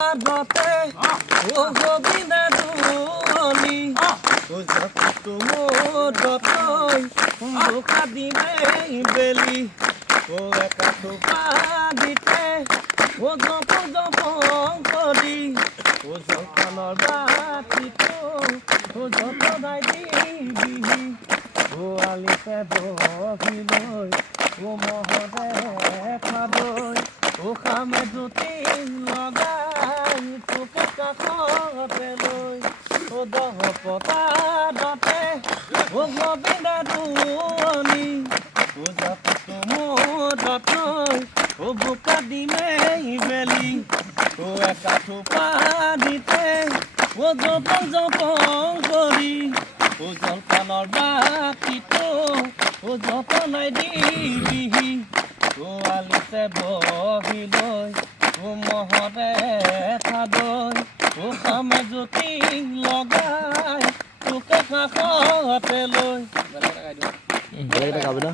আগতে ও গোবিন্দা দুলি ও যত মোদতই বোকা দিলে বেলি ও একা টোপা দিতে ও জপ জপ করি ও জলপানৰ বাতিটো ও যত দাই দিবি ও আলিতে বহি লৈ ও মহৰে খাবলৈ ও খামে জুতি লগাই তোকে কাষতে লৈ ও দহ পতাৰতে ও গোবিন্দা দুলি ও জাতিটো মোদতই ও বোকা দিলেই বেলি ও একা টোপা দিতে ও জপং জপং কৰি ও জলপানৰ বাতিটো ও যতনাই দিবি ও আলিতে বহি লৈ ও মহৰে খাদৈ ও খামে জুতি লগাই তোকে কাষতে লৈ বেলেগ এটা গাবি ন